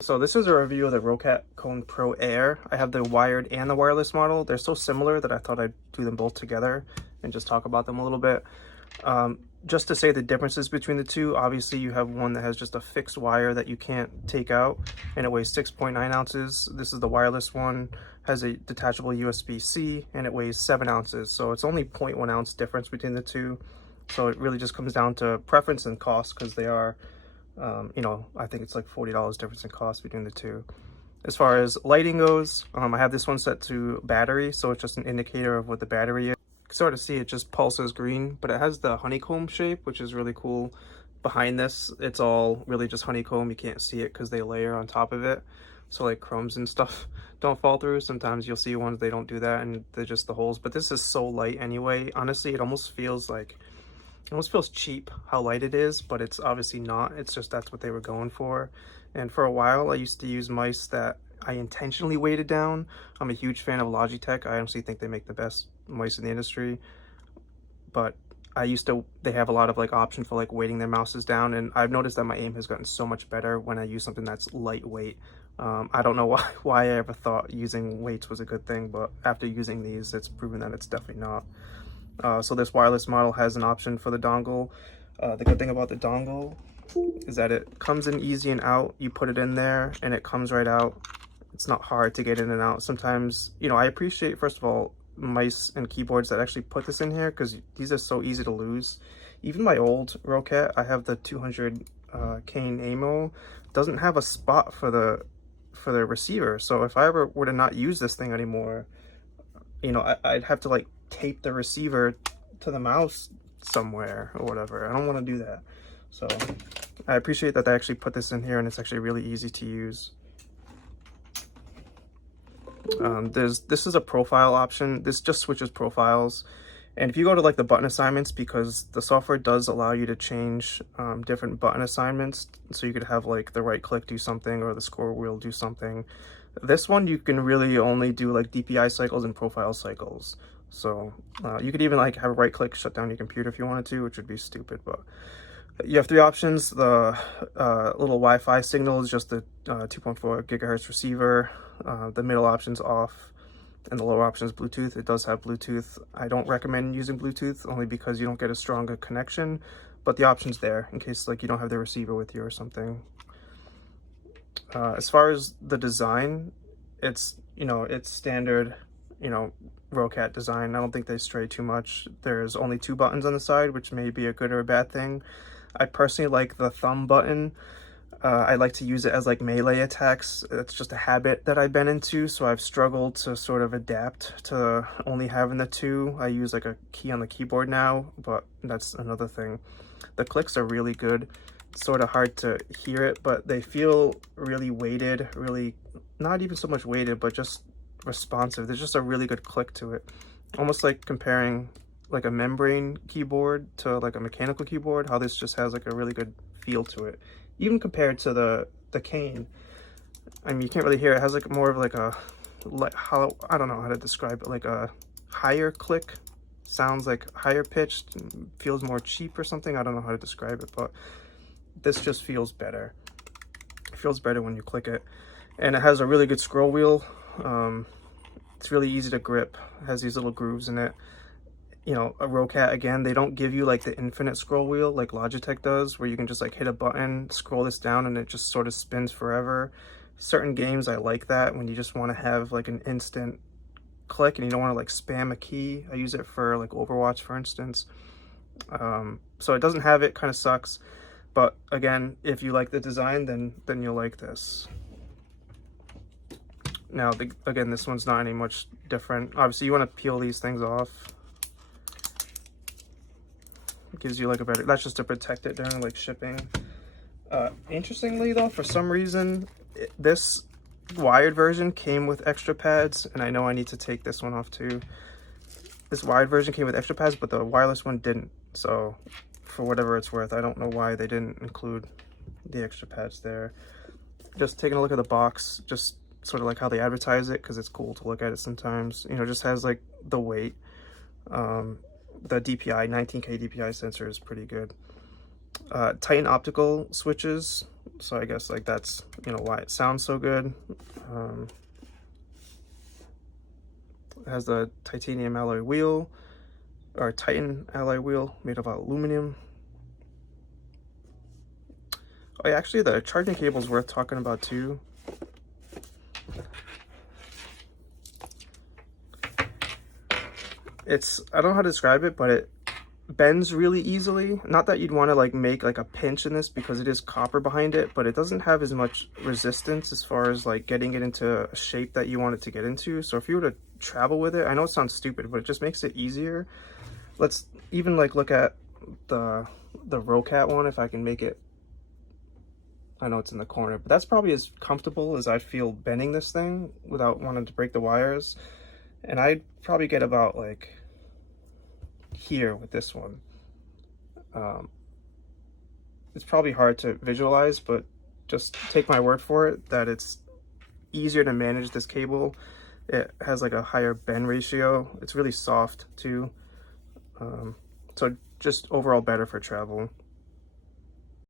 So this is a review of the ROCCAT Kone Pro Air. I have the wired and the wireless model. They're so similar that I thought I'd do them both together and just talk about them a little bit. Just to say the differences between the two, obviously you have one that has just a fixed wire that you can't take out and it weighs 6.9 ounces. This is the wireless one, has a detachable USB-C and it weighs 7 ounces. So it's only 0.1 ounce difference between the two. So it really just comes down to preference and cost because they are I think it's like $40 difference in cost between the two. As far as lighting goes, I have this one set to battery, so it's just an indicator of what the battery is. You can sort of see it just pulses green, but it has the honeycomb shape, which is really cool. Behind this, it's all really just honeycomb. You can't see it because they layer on top of it. So like crumbs and stuff don't fall through. Sometimes you'll see ones, they don't do that, and they're just the holes. But this is so light anyway. Honestly, it almost feels cheap how light it is, but it's obviously not. It's just that's what they were going for. And for a while I used to use mice that I intentionally weighted down. I'm a huge fan of Logitech. I honestly think they make the best mice in the industry, but they have a lot of like option for like weighting their mouses down, and I've noticed that my aim has gotten so much better when I use something that's lightweight. I don't know why I ever thought using weights was a good thing, but after using these, it's proven that it's definitely not. So this wireless model has an option for the dongle. The good thing about the dongle is that it comes in easy and out. You put it in there and it comes right out. It's not hard to get in and out. Sometimes, I appreciate, first of all, mice and keyboards that actually put this in here because these are so easy to lose. Even my old ROCCAT, I have the 200 Kane AIMO, doesn't have a spot for the receiver. So if I ever were to not use this thing anymore, I'd have to like tape the receiver to the mouse somewhere or whatever. I don't want to do that. So I appreciate that they actually put this in here and it's actually really easy to use. This is a profile option. This just switches profiles. And if you go to like the button assignments, because the software does allow you to change different button assignments. So you could have like the right click do something or the scroll wheel do something. This one you can really only do like DPI cycles and profile cycles. So you could even like have a right click shut down your computer if you wanted to, which would be stupid, but you have 3 options. The little Wi-Fi signal is just the 2.4 gigahertz receiver. The middle option's off and the lower option is Bluetooth. It does have Bluetooth. I don't recommend using Bluetooth only because you don't get a stronger connection, but the option's there in case like you don't have the receiver with you or something. As far as the design, it's standard ROCCAT design. I don't think they stray too much. There's only 2 buttons on the side, which may be a good or a bad thing. I personally like the thumb button. I like to use it as like melee attacks. It's just a habit that I've been into, so I've struggled to sort of adapt to only having the 2. I use like a key on the keyboard now, but that's another thing. The clicks are really good. It's sort of hard to hear it, but they feel really weighted, really not even so much weighted, but just responsive. There's just a really good click to it, almost like comparing like a membrane keyboard to like a mechanical keyboard, how this just has like a really good feel to it, even compared to the Kane. I mean, you can't really hear it. It has like more of like a how, I don't know how to describe it, like a higher click, sounds like higher pitched, feels more cheap or something. I don't know how to describe it, but this just feels better. It feels better when you click it, and it has a really good scroll wheel. It's really easy to grip. It has these little grooves in it. A ROCCAT, again, they don't give you like the infinite scroll wheel like Logitech does, where you can just like hit a button, scroll this down, and it just sort of spins forever. Certain games I like that, when you just want to have like an instant click and you don't want to like spam a key. I use it for like Overwatch, for instance. So it doesn't have it, kind of sucks. But again, if you like the design, then you'll like this. Now, again, this one's not any much different. Obviously, you want to peel these things off. It gives you like a better, that's just to protect it during like shipping. Interestingly though, for some reason, this wired version came with extra pads, and I know I need to take this one off too. This wired version came with extra pads, but the wireless one didn't. So for whatever it's worth, I don't know why they didn't include the extra pads there. Just taking a look at the box, just sort of like how they advertise it, because it's cool to look at it sometimes. Just has like the weight. The DPI, 19K DPI sensor is pretty good. Titan optical switches, so I guess like that's, you know, why it sounds so good. It has the titanium alloy wheel, or Titan alloy wheel made of aluminum. Oh yeah, actually the charging cable is worth talking about too. I don't know how to describe it, but it bends really easily. Not that you'd want to like make like a pinch in this because it is copper behind it, but it doesn't have as much resistance as far as like getting it into a shape that you want it to get into. So if you were to travel with it, I know it sounds stupid, but it just makes it easier. Let's even like look at the ROCCAT one, if I can make it. I know it's in the corner, but that's probably as comfortable as I feel bending this thing without wanting to break the wires. And I'd probably get about like here with this one. It's probably hard to visualize, but just take my word for it that it's easier to manage this cable. It has like a higher bend ratio. It's really soft too. So just overall better for travel.